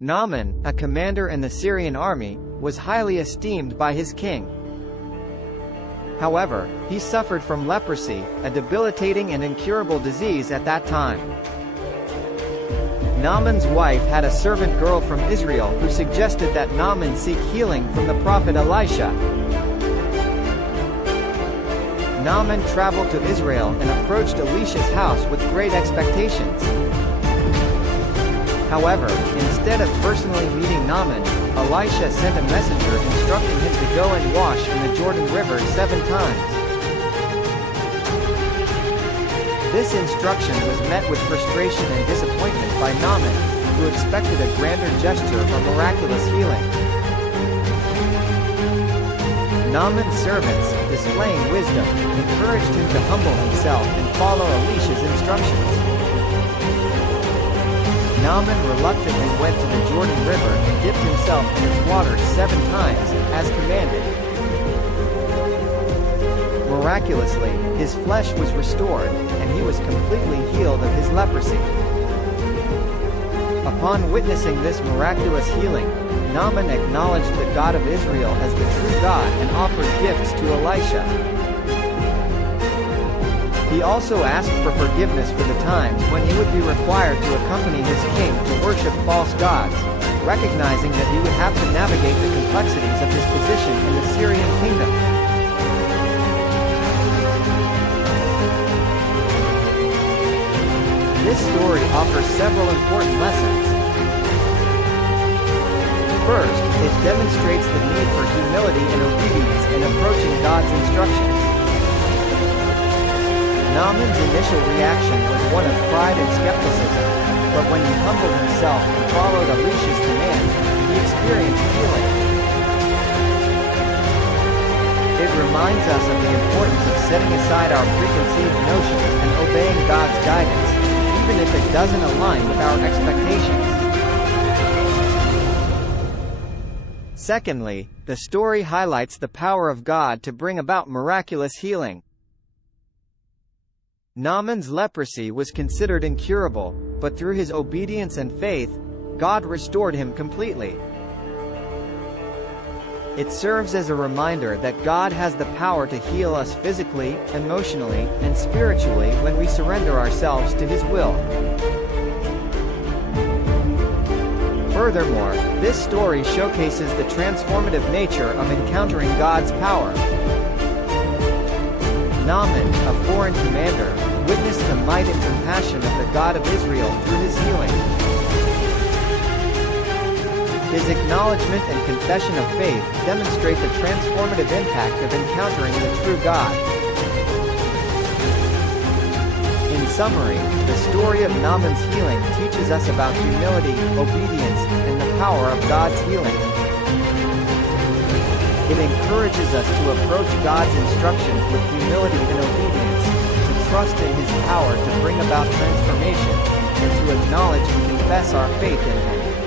Naaman, a commander in the Syrian army, was highly esteemed by his king. However, he suffered from leprosy, a debilitating and incurable disease at that time. Naaman's wife had a servant girl from Israel who suggested that Naaman seek healing from the prophet Elisha. Naaman traveled to Israel and approached Elisha's house with great expectations. However, instead of personally meeting Naaman, Elisha sent a messenger instructing him to go and wash in the Jordan River 7 times. This instruction was met with frustration and disappointment by Naaman, who expected a grander gesture or miraculous healing. Naaman's servants, displaying wisdom, encouraged him to humble himself and follow Elisha's instructions. Naaman reluctantly went to the Jordan River and dipped himself in its water 7 times, as commanded. Miraculously, his flesh was restored, and he was completely healed of his leprosy. Upon witnessing this miraculous healing, Naaman acknowledged the God of Israel as the true God and offered gifts to Elisha. He also asked for forgiveness for the times when he would be required to accompany his king to worship false gods, recognizing that he would have to navigate the complexities of his position in the Syrian kingdom. This story offers several important lessons. First, it demonstrates the need for humility and obedience in approaching God's instructions. Naaman's initial reaction was one of pride and skepticism, but when he humbled himself and followed Elisha's command, he experienced healing. It reminds us of the importance of setting aside our preconceived notions and obeying God's guidance, even if it doesn't align with our expectations. Secondly, the story highlights the power of God to bring about miraculous healing. Naaman's leprosy was considered incurable, but through his obedience and faith, God restored him completely. It serves as a reminder that God has the power to heal us physically, emotionally, and spiritually when we surrender ourselves to His will. Furthermore, this story showcases the transformative nature of encountering God's power. Naaman, a foreign commander, witnessed the might and compassion of the God of Israel through his healing. His acknowledgement and confession of faith demonstrate the transformative impact of encountering the true God. In summary, the story of Naaman's healing teaches us about humility, obedience, and the power of God's healing. It encourages us to approach God's instructions with humility and obedience, to trust in His power to bring about transformation, and to acknowledge and confess our faith in Him.